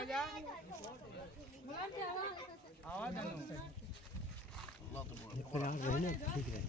ठीक है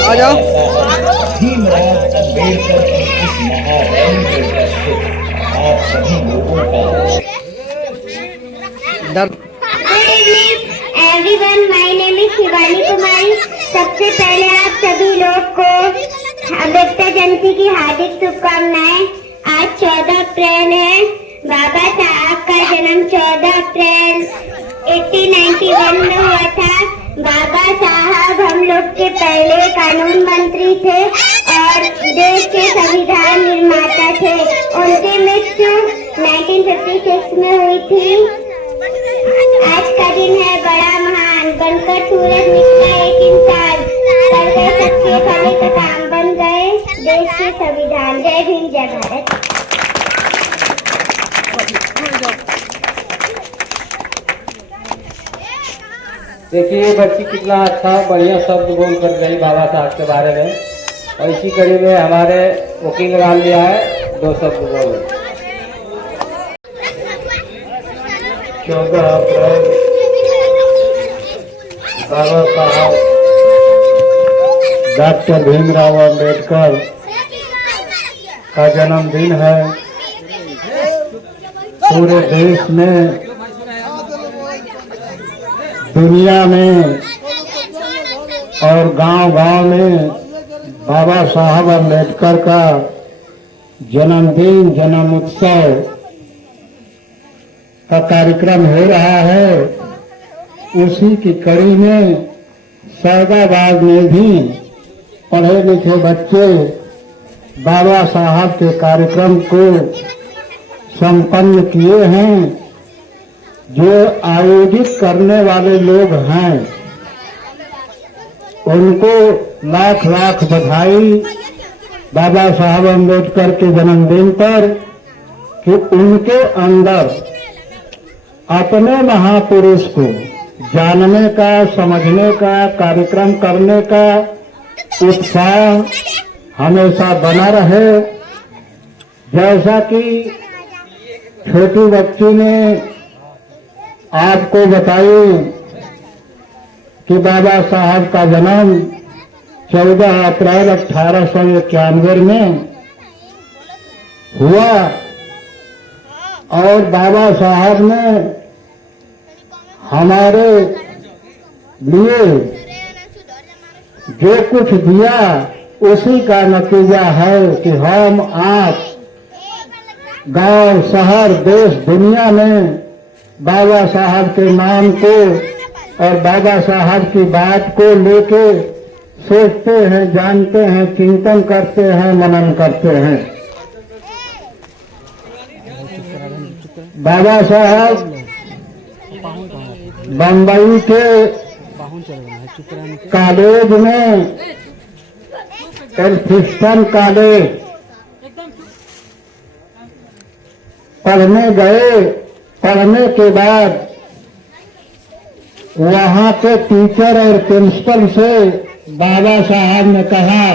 आ जाओ। Everyone, my name is Shivani Kumari. सबसे पहले आप सभी लोग को अम्बेडकर जयंती की हार्दिक शुभकामनाएं। आज 14 अप्रैल है। बाबा साहब का जन्म 14 अप्रैल 1891 में हुआ था। बाबा साहब हम लोग के पहले कानून मंत्री थे और देश के संविधान निर्माता थे। उनकी मृत्यु 1956 में हुई थी। आज का दिन है बड़ा महान। बनकर सूरज निकला एक इंसान, कर गए सबके भले का काम, बन गए देश के संविधान। जय भीम, जय भारत। देखिए बच्ची कितना अच्छा बढ़िया शब्द बोल कर गई बाबा साहब के बारे में। और इसी कड़ी में हमारे वकील राम लिया है 2 शब्द बोल। 14 अप्रैल बाबा साहब डॉक्टर भीमराव अम्बेडकर का जन्मदिन है। पूरे देश में, दुनिया में और गांव-गांव में बाबा साहब अम्बेडकर का जन्मदिन जन्म उत्सव का कार्यक्रम हो रहा है। उसी की कड़ी में सैदाबाद में भी पढ़े लिखे बच्चे बाबा साहब के कार्यक्रम को संपन्न किए हैं। जो आयोजित करने वाले लोग हैं उनको लाख लाख बधाई बाबा साहब अम्बेडकर के जन्मदिन पर कि उनके अंदर अपने महापुरुष को जानने का, समझने का, कार्यक्रम करने का उत्साह हमेशा बना रहे। जैसा कि छोटी बच्ची ने आपको बताई कि बाबा साहब का जन्म 14 अप्रैल 1891 में हुआ और बाबा साहब ने हमारे लिए जो कुछ दिया उसी का नतीजा है कि हम आप गांव, शहर, देश, दुनिया में बाबा साहब के नाम को और बाबा साहब की बात को लेके सोचते हैं, जानते हैं, चिंतन करते हैं, मनन करते हैं। बाबा साहब बम्बई के कॉलेज में, एल्फिस्टन कॉलेज पढ़ने गए। पढ़ने के बाद वहाँ के टीचर और प्रिंसिपल से बाबा साहब ने कहा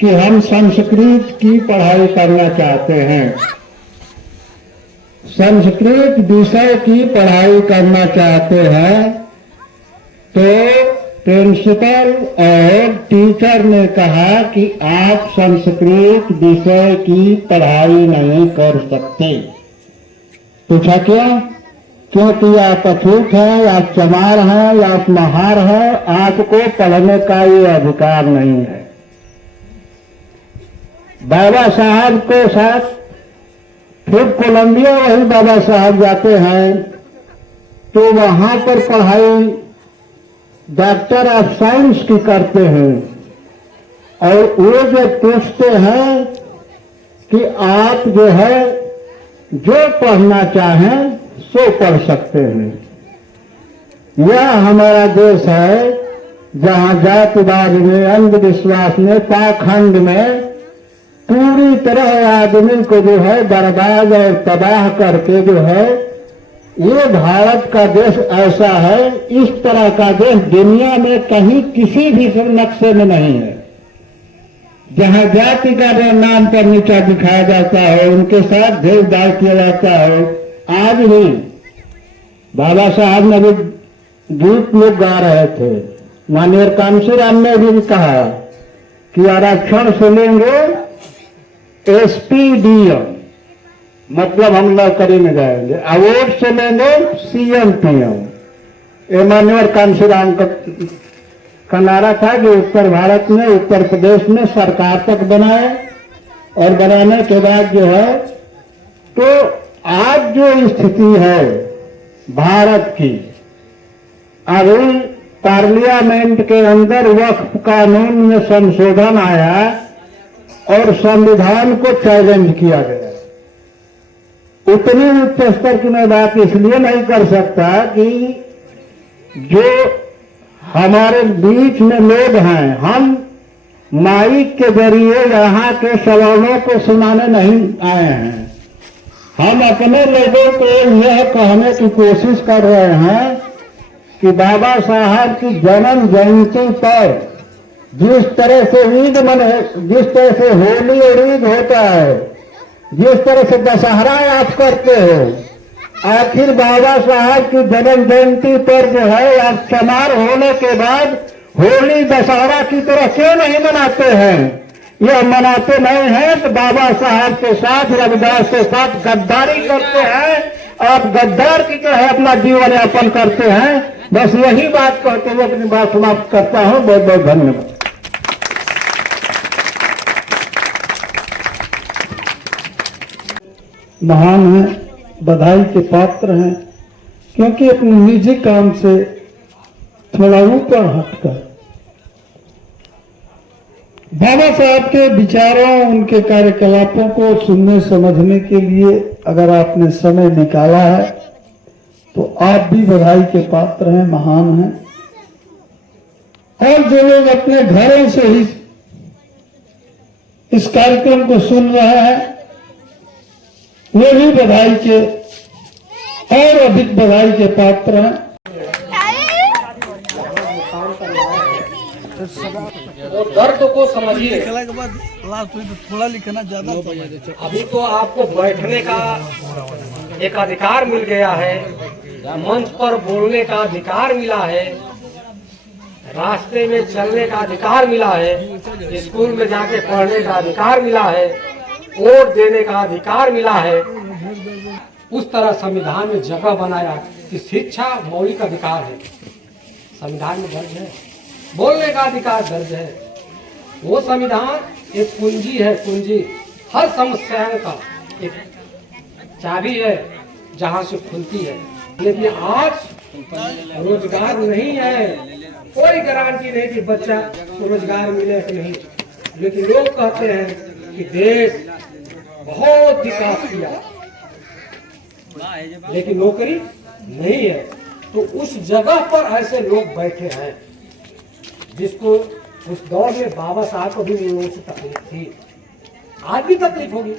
कि हम संस्कृत की पढ़ाई करना चाहते हैं, संस्कृत विषय की पढ़ाई करना चाहते हैं। तो प्रिंसिपल और टीचर ने कहा कि आप संस्कृत विषय की पढ़ाई नहीं कर सकते। पूछा क्या? क्योंकि आप अछूत हैं, आप चमार हैं, आप महार हैं, आपको पढ़ने का ये अधिकार नहीं है। बाबा साहब के साथ फिर कोलंबिया वही बाबा साहब जाते हैं तो वहां पर पढ़ाई डॉक्टर ऑफ साइंस की करते हैं और वो जो पूछते हैं कि आप जो है जो पढ़ना चाहें सो पढ़ सकते हैं। यह हमारा देश है जहां जातिवाद में, अंधविश्वास में, पाखंड में पूरी तरह आदमी को जो है बर्बाद और तबाह करके जो है, ये भारत का देश ऐसा है, इस तरह का देश दुनिया में कहीं किसी भी नक्शे में नहीं है। जहां जाति का नाम पर नीचा दिखाया जाता है, उनके साथ भेदभाव किया जाता है। आज भी बाबा साहब ने भी गीत लोग गा रहे थे, माननीय कांशीराम ने भी कहा कि आरक्षण से लेंगे एसपीडीएम, मतलब हम नौकरी में जाएंगे, अवार्ड से लेंगे सीएम पीएम। ये माननीय कांशीराम का नारा था कि उत्तर भारत में, उत्तर प्रदेश में सरकार तक बनाए और बनाने के बाद जो है, तो आज जो स्थिति है भारत की, अभी पार्लियामेंट के अंदर वक्फ कानून में संशोधन आया और संविधान को चैलेंज किया गया। उतनी उच्च स्तर की मैं बात इसलिए नहीं कर सकता कि जो हमारे बीच में लोग हैं, हम माइक के जरिए यहाँ के सवालों को सुनाने नहीं आए हैं। हम अपने लोगों को यह कहने की कोशिश कर रहे हैं कि बाबा साहब की जन्म जयंती पर जिस तरह से ईद मने, जिस तरह से होली और ईद होता है, जिस तरह से दशहरा आप करते हो, आखिर बाबा साहब की जन्म जयंती पर जो है आप चमार होने के बाद होली दशहरा की तरह क्यों नहीं मनाते हैं? यह मनाते नहीं हैं तो बाबा साहब के साथ, रविदास के साथ गद्दारी करते हैं। आप गद्दार की तरह अपना जीवन यापन करते हैं। बस यही बात कहते हुए अपनी बात समाप्त करता हूं। बहुत बहुत धन्यवाद। महान है, बधाई के पात्र हैं, क्योंकि अपने निजी काम से थोड़ा ऊपर हटकर बाबा साहब के विचारों, उनके कार्यकलापों को सुनने समझने के लिए अगर आपने समय निकाला है तो आप भी बधाई के पात्र हैं, महान हैं। और जो लोग अपने घरों से ही इस कार्यक्रम को सुन रहे हैं वो भी बधाई के और अधिक बधाई के पात्र हैं। और दर्द को समझिए। के बाद लास्ट में थोड़ा लिखना ज्यादा। अभी तो आपको बैठने का एक अधिकार मिल गया है, मंच पर बोलने का अधिकार मिला है, रास्ते में चलने का अधिकार मिला है, स्कूल में जाके पढ़ने का अधिकार मिला है, वोट देने का अधिकार मिला है। उस तरह संविधान में जगह बनाया कि शिक्षा मौलिक अधिकार है, संविधान में दर्ज है। बोलने का अधिकार दर्ज है। वो संविधान एक कुंजी है, कुंजी हर समस्याओं का एक चाबी है जहां से खुलती है। लेकिन आज रोजगार नहीं है, कोई गारंटी नहीं कि बच्चा को रोजगार मिले कि नहीं। लेकिन लोग कहते हैं कि देश बहुत विकास किया, लेकिन नौकरी नहीं है। तो उस जगह पर ऐसे लोग बैठे हैं जिसको उस दौर में बाबा साहब को भी लोगों से तकलीफ थी, आज भी तकलीफ होगी।